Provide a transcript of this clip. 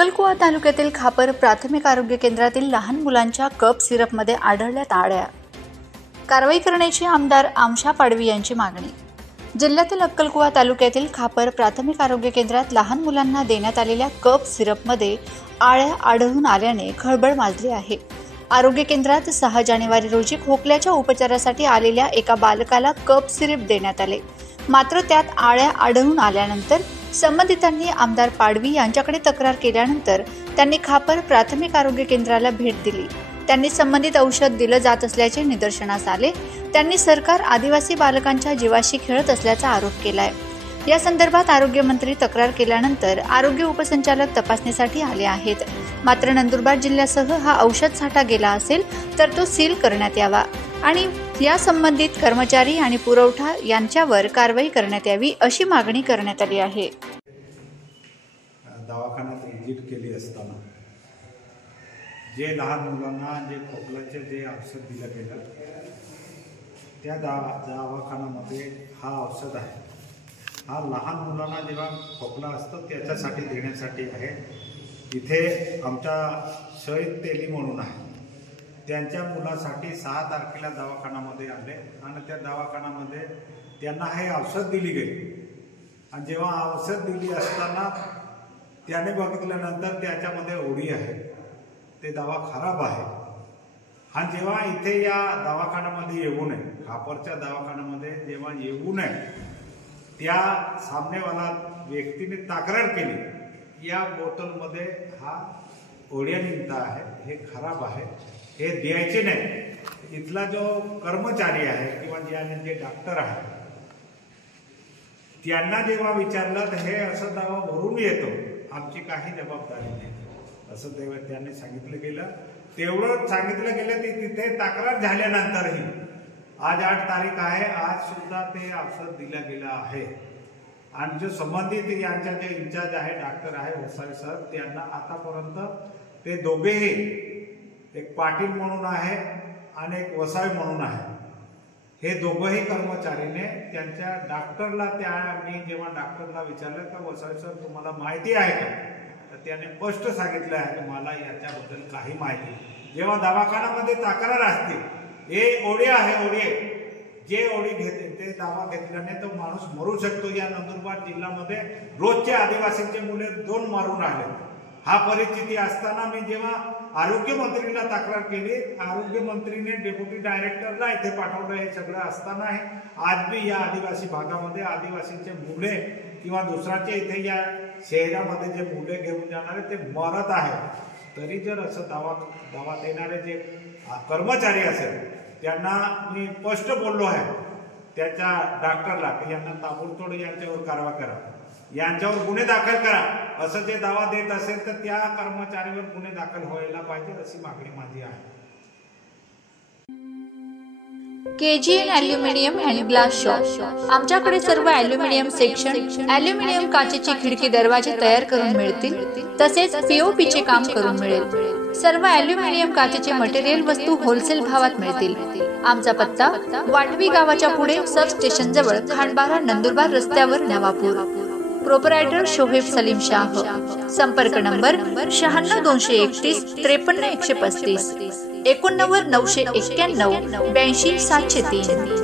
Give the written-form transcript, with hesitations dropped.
अक्कलकुवा तालुक्यातील खापर प्राथमिक आरोग्य केंद्रातील लहान मुलांच्या कप सिरपमध्ये आढळल्यात आळ्या. कारवाई करण्याची आमदार आमशा पाडवी यांची मागणी. जिल्ह्यातील अक्कलकुवा तालुक्यातील खापर प्राथमिक आरोग्य केंद्रात लहान मुलांना देण्यात आलेल्या कप सिरपमध्ये आळ्या आढळून आल्याने खळबळ माजली आहे. आरोग्य केंद्रात 6 जानेवारी रोजी खोकल्याच्या उपचारासाठी आलेल्या एका बालकाला कप सिरप देण्यात आले. मात्र त्यात आळ्या आढळून आल्यानंतर संबंधितांनी आमदार पाडवी यांच्याकडे तक्रार केल्यानंतर त्यांनी खापर प्राथमिक आरोग्य केंद्राला भेट दिली. त्यांनी संबंधित औषध दिलं जात असल्याचे निदर्शनास आले. त्यांनी सरकार आदिवासी बालकांच्या जीवाशी खेळत असल्याचा आरोप केलाय. या संदर्भात आरोग्यमंत्री तक्रार केल्यानंतर आरोग्य उपसंचालक तपासणीसाठी आले आहेत. मात्र नंदुरबार जिल्ह्यासह हा औषध साठा गेला असेल तर तो सील करण्यात यावा आणि या संबंधित कर्मचारी आणि पुरवठा यांच्यावर कारवाई करण्यात यावी अशी मागणी करण्यात आली आहे. दवाखान्यात व्हिजिट केली असताना जे लहान मुलांना जे खोकल्याचे जे औषध दिलं गेलं त्या दवाखान्यामध्ये हा औषध आहे. हा लहान मुलांना जेव्हा खोकला असतो त्याच्यासाठी देण्यासाठी आहे. इथे आमच्या शहीद तेली म्हणून आहे, त्यांच्या मुलासाठी 6 तारखेला दवाखान्यामध्ये आले आणि त्या दवाखान्यामध्ये त्यांना हे औषध दिली गेली. आणि जेव्हा औषध दिली असताना त्याने बघितल्यानंतर त्याच्यामध्ये ओढी आहे, ते दवा खराब आहे. आणि जेव्हा इथे या दवाखान्यामध्ये येऊ नये, खापरच्या दवाखान्यामध्ये जेव्हा येऊ नये, त्या सामनेवाला व्यक्तीने तक्रार केली या बोटलमध्ये हा ओढ्या निघता आहे, हे खराब आहे, हे द्यायचे नाही. इथला जो कर्मचारी आहे किंवा जे डॉक्टर आहे त्यांना जेव्हा विचारलं तर हे असं दवा भरून येतो, आमची काही जबाबदारी नाही असं त्यांनी सांगितलं गेलं. तेवढं सांगितलं गेलं की तिथे तक्रार झाल्यानंतरही आज 8 तारीख आहे, आज सुद्धा ते औषध दिलं गेलं आहे. आणि जो संबंधित यांच्या जे इंचार्ज आहे डॉक्टर आहे वसाई सर, त्यांना आतापर्यंत ते दोघेही, एक पाटील म्हणून आहे आणि एक वसाई म्हणून आहे, हे दोघंही कर्मचारीने त्यांच्या डॉक्टरला मी जेव्हा डॉक्टरला विचारलं का वसाई सर तुम्हाला माहिती आहे का, तर त्याने स्पष्ट सांगितलं आहे की मला याच्याबद्दल काही माहिती. जेव्हा दवाखान्यामध्ये तक्रार असते हे ओढे आहे, ओढे जे ओढी घेते ते दावा घेतल्याने तो माणूस मरू शकतो. या नंदुरबार जिल्ह्यामध्ये रोजचे आदिवासींचे मुले 2 मारून आले. हा परिस्थिती असताना मी जेव्हा आरोग्यमंत्रीला तक्रार केली, आरोग्यमंत्रीने डेप्युटी डायरेक्टरला इथे पाठवलं. हे सगळं असताना आज मी या आदिवासी भागामध्ये आदिवासींचे मुले किंवा दुसऱ्याचे इथे या शहरामध्ये जे मुले घेऊन जाणारे ते मरत आहेत. तरी जर असं दावा देणारे जे कर्मचारी असेल त्यांना मी स्पष्ट बोललो आहे त्याच्या डॉक्टरला की यांना ताबडतोब यांच्यावर कारवाई करा, यांच्यावर गुन्हे दाखल करा. असं जे दावा देत असेल तर त्या कर्मचारीवर गुन्हे दाखल व्हायला पाहिजे अशी मागणी माझी आहे. KGN aluminium and glass shop. आमच्याकडे सर्व ॲल्युमिनियम सेक्शन, ॲल्युमिनियम काचेची खिडकी दरवाजे तयार करून मिळतील. तसेच POPचे काम करून मिळेल. सर्व ॲल्युमिनियम काचेचे मटेरियल वस्तू होलसेल भावात मिळतील. आमचा पत्ता वाटवी गावाच्या पुढे सब स्टेशन जवळ, खांडबारा, नंदुरबार रस्त्यावर, नवापूर. प्रोपरायटर शोहेब सलीम शाह. संपर्क नंबर 96 231 53 135, 89 991 82 703.